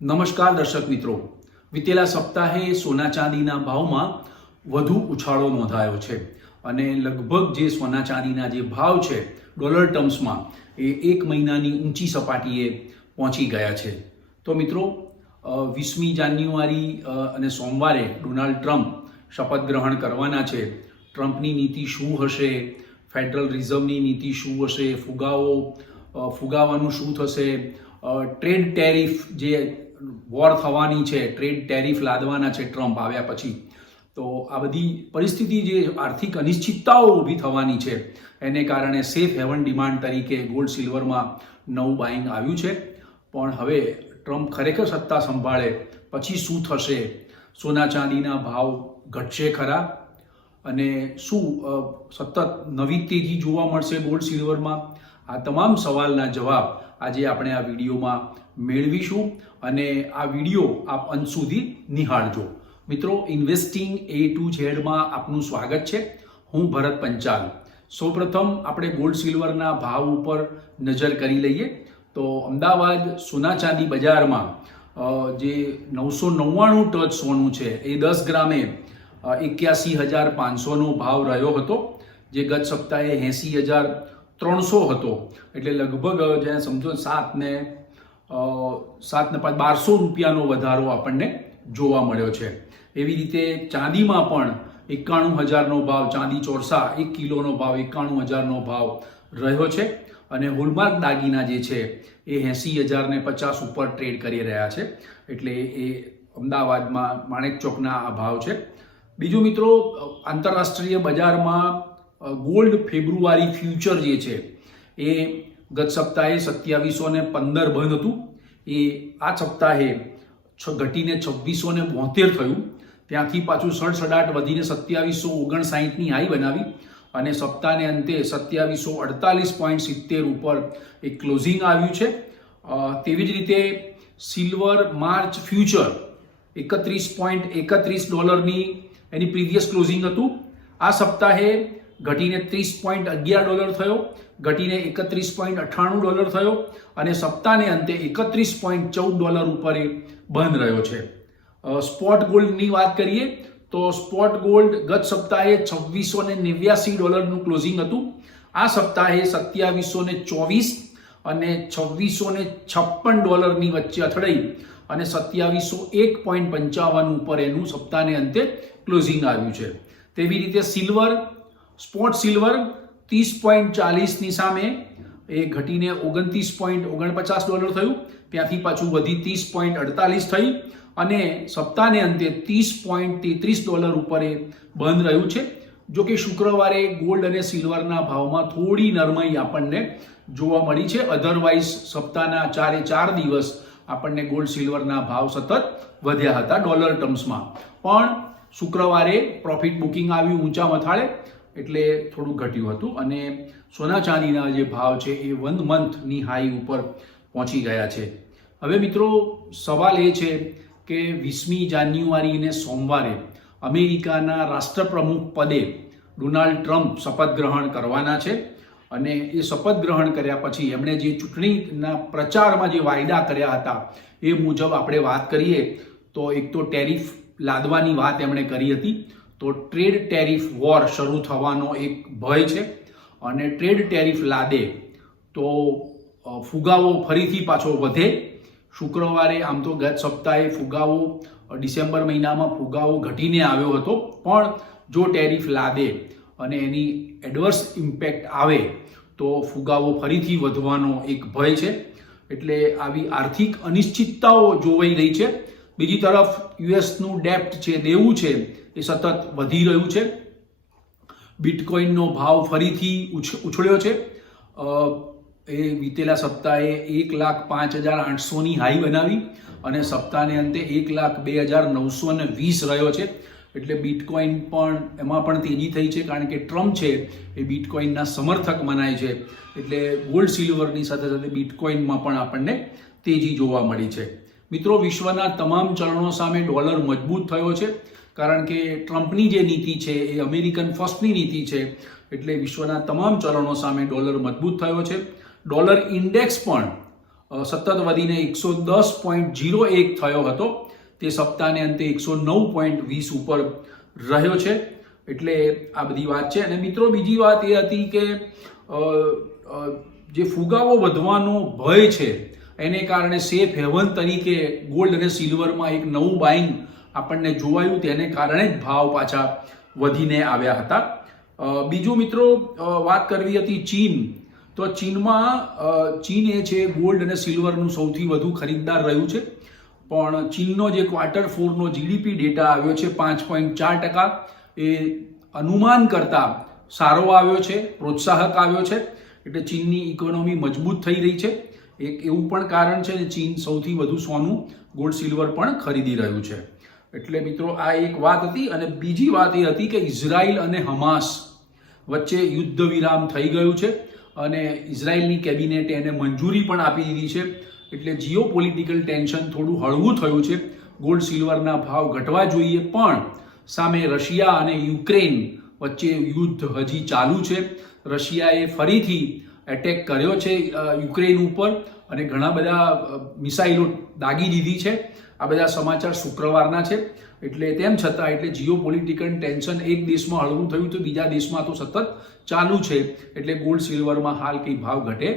નમસ્કાર દર્શક મિત્રો, વિતેલા સપ્તાહે સોના ચાંદીના ભાવમાં વધુ ઉછાળો નોંધાયો છે અને લગભગ જે સોના ચાંદીના જે ભાવ છે ડોલર ટર્મ્સમાં એ એક મહિનાની ઊંચી સપાટીએ પહોંચી ગયા છે. તો મિત્રો, 20મી જાન્યુઆરી અને સોમવારે ડોનાલ્ડ ટ્રમ્પ શપથ ગ્રહણ કરવાના છે. ટ્રમ્પની નીતિ શું હશે, ફેડરલ રિઝર્વની નીતિ શું હશે, ફુગાવાનું શું થશે, ટ્રેડ ટેરિફ જે વોર થવાની છે, ટ્રેડ ટેરિફ લાદવાના છે ટ્રમ્પ આવ્યા પછી. તો આ બધી પરિસ્થિતિ જે આર્થિક અનિશ્ચિતતાઓ ઊભી થવાની છે એને કારણે સેફ હેવન ડિમાન્ડ તરીકે ગોલ્ડ સિલ્વરમાં નવું બાઇંગ આવ્યું છે. પણ હવે ટ્રમ્પ ખરેખર સત્તા સંભાળે પછી શું થશે? સોના ચાંદીના ભાવ ઘટશે ખરા? અને શું સતત નવી તેજી જોવા મળશે ગોલ્ડ સિલ્વરમાં? આ તમામ સવાલના જવાબ આજે આપણે આ વિડીયોમાં મેળવીશું અને આ વિડીયો આપ અંત સુધી નિહાળજો. મિત્રો, ઇન્વેસ્ટિંગ A to Z માં આપનું સ્વાગત છે. હું ભરત પંચાલ. સૌપ્રથમ આપણે ગોલ્ડ સિલ્વરના ભાવ ઉપર નજર કરી લઈએ તો અમદાવાદ સોના ચાંદી બજારમાં જે 999 ટચ સોનું છે એ 10 ગ્રામે 81,500નો ભાવ રહ્યો હતો, જે ગત સપ્તાહે 80,300 હતો. એટલે લગભગ જેને સમજો 7,500 રૂપિયાનો વધારો આપણને જોવા મળ્યો છે. એવી રીતે ચાંદીમાં પણ 91,000નો ભાવ, ચાંદી ચોરસા 1 કિલોનો ભાવ 91,000નો ભાવ રહ્યો છે અને હોલમાર્ક દાગીના જે છે એ 80,050 ઉપર ટ્રેડ કરી રહ્યા છે. એટલે એ અમદાવાદમાં માણેક ચોકના આ ભાવ છે. બીજું મિત્રો, આંતરરાષ્ટ્રીય બજારમાં ગોલ્ડ ફેબ્રુઆરી ફ્યુચર જે છે એ ગત સપ્તાહે 2715 બંધ હતું. એ આ સપ્તાહે ઘટીને 2672 થયું. ત્યાંથી પાછું 67 વધીને 2759ની હાઈ બનાવી અને સપ્તાહને અંતે 2748.70 ઉપર એક ક્લોઝિંગ આવ્યું છે. તેવી જ રીતે સિલ્વર માર્ચ ફ્યુચર 31.31 એની પ્રીવિયસ ક્લોઝિંગ હતું. આ સપ્તાહે ઘટીને $30.11 થયો, ઘટીને $31.98 થયો અને સપ્તાહને અંતે $31.14 ઉપર બંધ રહ્યો છે. સ્પોટ ગોલ્ડની વાત કરીએ તો સ્પોટ ગોલ્ડ ગત સપ્તાહે $2689નું ક્લોઝિંગ હતું. આ સપ્તાહે $2724 અને $2656ની વચ્ચે અથડાઈ અને 2701.55 ઉપર એનું સપ્તાહને અંતે ક્લોઝિંગ આવ્યું છે. તેવી રીતે સિલ્વર, સ્પોટ સિલ્વર 30.40ની સામે એ ઘટીને $29.49 થયું. ત્યાંથી પાછું વધી 30.48 થઈ અને સપ્તાહને અંતે $30.33 ઉપર એ બંધ રહ્યું છે. જો કે શુક્રવારે ગોલ્ડ અને સિલ્વરના ભાવમાં થોડી નરમાઈ આપણને જોવા મળી છે. અધરવાઇઝ સપ્તાહના 4 દિવસ આપણને ગોલ્ડ સિલ્વરના ભાવ સતત વધ્યા હતા ડોલર ટર્મ્સમાં. પણ શુક્રવારે પ્રોફિટ બુકિંગ આવ્યું ઊંચા મથાળે, એટલે થોડું ઘટ્યું હતું અને સોના ચાંદીના જે ભાવ છે એ 1 મંથની હાઈ ઉપર પહોંચી ગયા છે. હવે મિત્રો, સવાલ એ છે કે 20મી જાન્યુઆરી અને સોમવારે અમેરિકાના રાષ્ટ્રપ્રમુખ પદે ડોનાલ્ડ ટ્રમ્પ શપથ ગ્રહણ કરવાના છે અને એ શપથ ગ્રહણ કર્યા પછી એમણે જે ચૂંટણીના પ્રચારમાં જે વાયદા કર્યા હતા એ મુજબ આપણે વાત કરીએ તો એક તો ટેરિફ લાદવાની વાત એમણે કરી હતી. તો ટ્રેડ ટેરિફ વોર શરૂ થવાનો એક ભય છે અને ટ્રેડ ટેરિફ લાદે તો ફુગાવો ફરીથી પાછો વધે. શુક્રવારે આમ તો ગત સપ્તાહે ફુગાવો ડિસેમ્બર મહિનામાં ફુગાવો ઘટીને આવ્યો હતો, પણ જો ટેરિફ લાદે અને એની એડવર્સ ઇમ્પેક્ટ આવે તો ફુગાવો ફરીથી વધવાનો એક ભય છે. એટલે આવી આર્થિક અનિશ્ચિતતાઓ જોવાઈ રહી છે. બીજી તરફ યુએસનું ડેપ્ટ છે, દેવું છે, એ સતત વધી રહ્યું છે. બિટકોઇનનો ભાવ ફરીથી ઉછળ્યો છે. એ વિતેલા સપ્તાહે 1,05,800ની હાઈ બનાવી અને સપ્તાહને અંતે 1,02,920 રહ્યો છે. એટલે બિટકોઇન પણ એમાં પણ તેજી થઈ છે, કારણ કે ટ્રમ્પ છે એ બિટકોઇનના સમર્થક મનાય છે. એટલે ગોલ્ડ સિલ્વરની સાથે સાથે બિટકોઇનમાં પણ આપણને તેજી જોવા મળી છે. મિત્રો, વિશ્વના તમામ ચલણો સામે ડોલર મજબૂત થયો છે, કારણ કે ટ્રમ્પની જે નીતિ છે એ અમેરિકન ફર્સ્ટની નીતિ છે. એટલે વિશ્વના તમામ ચલણો સામે ડોલર મજબૂત થયો છે. ડોલર ઇન્ડેક્સ પણ સતત વધીને 110.01 થયો હતો. તે સપ્તાહને અંતે 109.20 ઉપર રહ્યો છે. એટલે આ બધી વાત છે. અને મિત્રો બીજી વાત એ હતી કે જે ફુગાવો વધવાનો ભય છે એને કારણે સેફ હેવન તરીકે ગોલ્ડ અને સિલ્વરમાં એક નવું બાઇંગ આપણને જોવાયું, તેને કારણે જ ભાવ પાછા વધીને આવ્યા હતા. બીજું મિત્રો વાત કરવી હતી ચીન. તો ચીન એ છે ગોલ્ડ અને સિલ્વરનું સૌથી વધુ ખરીદદાર રહ્યું છે. પણ ચીનનો જે Q4 GDP ડેટા આવ્યો છે 5.4%, એ અનુમાન કરતાં સારો આવ્યો છે, પ્રોત્સાહક આવ્યો છે. એટલે ચીનની ઇકોનોમી મજબૂત થઈ રહી છે. એક એવું પણ કારણ છે કે ચીન સૌથી વધુ સોનું, ગોલ્ડ, સિલ્વર પણ ખરીદી રહ્યું છે. એટલે મિત્રો આ એક વાત હતી. અને બીજી વાત એ હતી કે ઇઝરાયલ અને હમાસ વચ્ચે યુદ્ધ વિરામ થઈ ગયું છે અને ઇઝરાયલની કેબિનેટે એને મંજૂરી પણ આપી દીધી છે. એટલે જીઓ પોલિટિકલ ટેન્શન થોડું હળવું થયું છે. ગોલ્ડ સિલ્વરના ભાવ ઘટવા જોઈએ, પણ સામે રશિયા અને યુક્રેન વચ્ચે યુદ્ધ હજી ચાલુ છે. રશિયાએ ફરીથી એટેક કર્યો છે યુક્રેન ઉપર અને ઘણા બધા મિસાઇલો દાગી દીધી છે. આ બધા સમાચાર શુક્રવારના છે. એટલે તેમ છતાં એટલે જીઓ પોલિટિકલ ટેન્શન એક દેશમાં હળવું થયું તો બીજા દેશમાં તો સતત ચાલુ છે. એટલે ગોલ્ડ સિલ્વરમાં હાલ કંઈ ભાવ ઘટે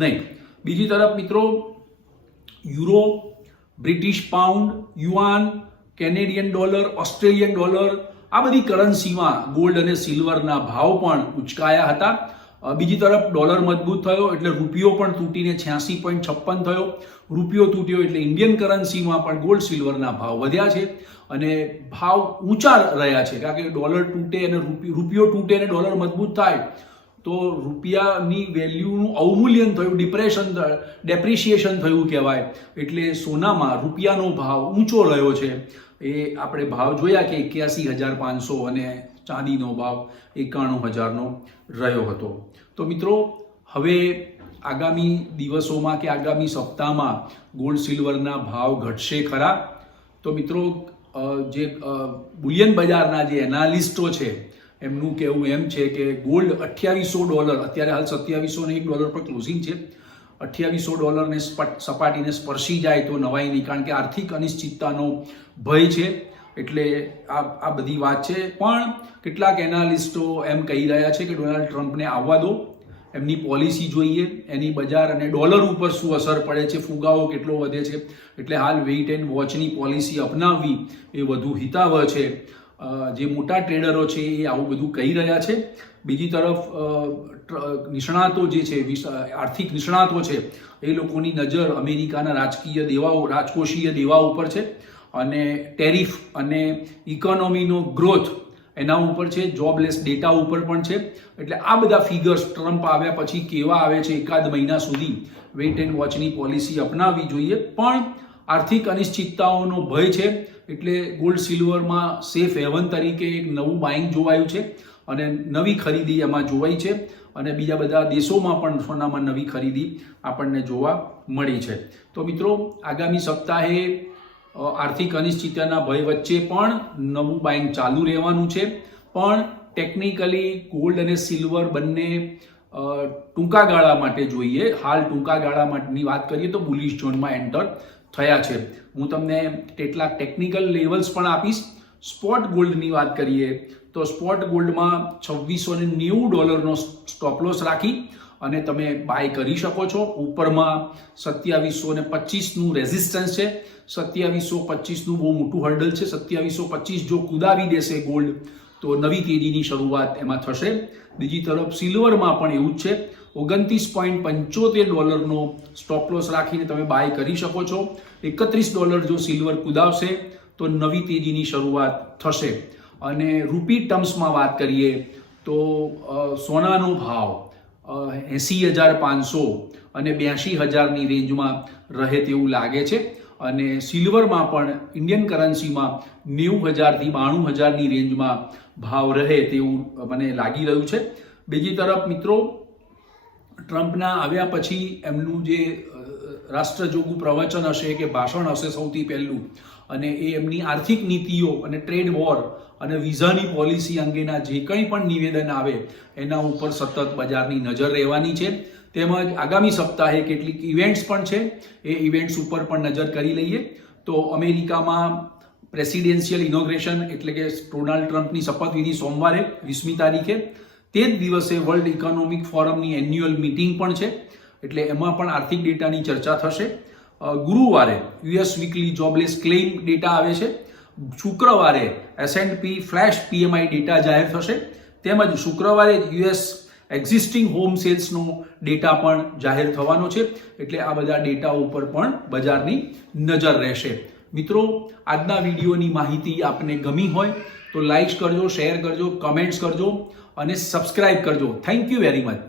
નહીં. બીજી તરફ મિત્રો euro, British pound, yuan, Canadian dollar, Australian dollar, આ બધી કરન્સીમાં ગોલ્ડ અને સિલ્વરના ભાવ પણ ઉચકાયા હતા. બીજી તરફ ડોલર મજબૂત થયો એટલે રૂપિયો પણ તૂટીને 86.56 થયો. રૂપિયો તૂટ્યો એટલે ઇન્ડિયન કરન્સીમાં પણ ગોલ્ડ સિલ્વરના ભાવ વધ્યા છે અને ભાવ ઊંચા રહ્યા છે. કારણ કે ડોલર તૂટે અને રૂપિયો તૂટે અને ડોલર મજબૂત થાય તો રૂપિયાની વેલ્યુનું અવમૂલ્યન થયું, ડેપ્રિશિએશન થયું કહેવાય. એટલે સોનામાં રૂપિયાનો ભાવ ઊંચો રહ્યો છે. એ આપણે ભાવ જોયા કે 81,500 અને ચાંદીનો ભાવ 91,000નો રહ્યો હતો. તો મિત્રો હવે આગામી દિવસોમાં કે આગામી સપ્તાહમાં ગોલ્ડ સિલ્વરના ભાવ ઘટશે ખરા? તો મિત્રો જે બુલિયન બજારના જે એનાલિસ્ટો છે એમનું કહેવું એમ છે કે ગોલ્ડ $2800, અત્યારે હાલ $2701 પર ક્લોઝિંગ છે, $2800 સપાટીને સ્પર્શી જાય તો નવાઈ નહીં. કારણ કે આર્થિક અનિશ્ચિતતાનો ભય છે. એટલે આ બધી વાત છે. પણ કેટલાક એનાલિસ્ટો એમ કહી રહ્યા છે કે ડોનાલ્ડ ટ્રમ્પને આવવા દો, એમની પોલિસી જોઈએ, એની બજાર અને ડોલર ઉપર શું અસર પડે છે, ફુગાવો કેટલો વધે છે. એટલે હાલ વેઇટ એન્ડ વોચની પોલિસી અપનાવવી એ વધુ હિતાવહ છે. જે મોટા ટ્રેડરો છે એ આવું બધું કહી રહ્યા છે. બીજી તરફ નિષ્ણાતો જે છે, આર્થિક નિષ્ણાતો છે, એ લોકોની નજર અમેરિકાના રાજકોષીય દેવાઓ ઉપર છે અને ટેરિફ અને ઇકોનોમીનો ગ્રોથ એના ઉપર છે, જોબલેસ ડેટા ઉપર પણ છે. એટલે આ બધા ફિગર્સ ટ્રમ્પ આવ્યા પછી કેવા આવે છે, એકાદ મહિના સુધી વેઇટ એન્ડ વોચની પોલિસી અપનાવવી જોઈએ. પણ આર્થિક અનિશ્ચિતતાઓનો ભય છે એટલે ગોલ્ડ સિલ્વરમાં સેફ હેવન તરીકે એક નવું બાઇંગ જોવાયું છે અને નવી ખરીદી એમાં જોવાઈ છે. અને બીજા બધા દેશોમાં પણ સોનામાં નવી ખરીદી આપણને જોવા મળી છે. તો મિત્રો આગામી સપ્તાહે આર્થિક અનિશ્ચિતતાના ભય વચ્ચે પણ નવું બાઇંગ ચાલુ રહેવાનું છે. પણ ટેકનિકલી ગોલ્ડ અને સિલ્વર બંને ટૂંકા ગાળા માટે જોઈએ. હાલ ટૂંકા ગાળા માટેની વાત કરીએ તો બુલિશ ઝોનમાં એન્ટર થયા છે. હું તમને કેટલાક ટેકનિકલ લેવલ્સ પણ આપીશ. સ્પોટ ગોલ્ડની વાત કરીએ તો સ્પોટ ગોલ્ડમાં $2690 સ્ટોપ લોસ રાખી અને તમે બાય કરી શકો છો. ઉપરમાં 2725નું રેઝિસ્ટન્સ છે. 2725નું બહુ મોટું હર્ડલ છે. 2725 જો કુદાવી દેશે ગોલ્ડ તો નવી તેજીની શરૂઆત એમાં થશે. બીજી તરફ સિલ્વરમાં પણ એવું જ છે. $29.75નો સ્ટોપ લોસ રાખીને તમે બાય કરી શકો છો. $31 જો સિલ્વર કુદાવશે તો નવી તેજીની શરૂઆત થશે. અને રૂપી ટર્મ્સમાં વાત કરીએ તો સોનાનો ભાવ 80,500 અને 82,000ની રેન્જમાં રહે તેવું લાગે છે. અને સિલ્વરમાં પણ ઇન્ડિયન કરન્સીમાં 90,000 થી 92,000ની રેન્જમાં ભાવ રહે તેવું મને લાગી રહ્યું છે. બીજી તરફ મિત્રો ટ્રમ્પના આવ્યા પછી એમનું જે રાષ્ટ્રજોગું પ્રવચન હશે કે ભાષણ હશે સૌથી પહેલું, અને એ એમની આર્થિક નીતિઓ અને ટ્રેડ વોર અને વિઝાની પોલિસી અંગેના જે કંઈ પણ નિવેદન આવે એના ઉપર સતત બજારની નજર રહેવાની છે. તેમજ આગામી સપ્તાહે કેટલીક ઇવેન્ટ્સ પણ છે, એ ઇવેન્ટ્સ ઉપર પણ નજર કરી લઈએ. તો અમેરિકામાં પ્રેસિડેન્શિયલ ઇનોગ્રેશન એટલે કે ડોનાલ્ડ ટ્રમ્પની શપથવિધિ સોમવારે 20મી તારીખે, તે જ દિવસે વર્લ્ડ ઇકોનોમિક ફોરમની એન્યુઅલ મીટિંગ પણ છે, એટલે એમાં પણ આર્થિક ડેટાની ચર્ચા થશે. ગુરુવારે US weekly jobless claim data આવે છે. શુક્રવારે S&P ફ્લેશ PMI ડેટા જાહેર થશે. તેમજ શુક્રવારે યુએસ એક્ઝિસ્ટિંગ હોમ સેલ્સનો ડેટા પણ જાહેર થવાનો છે. એટલે આ બધા ડેટા ઉપર પણ બજારની નજર રહેશે. મિત્રો, આજના વિડીયોની માહિતી આપને ગમી હોય તો લાઈક કરજો, શેર કરજો, કમેન્ટ્સ કરજો અને સબસ્ક્રાઇબ કરજો. Thank you very much.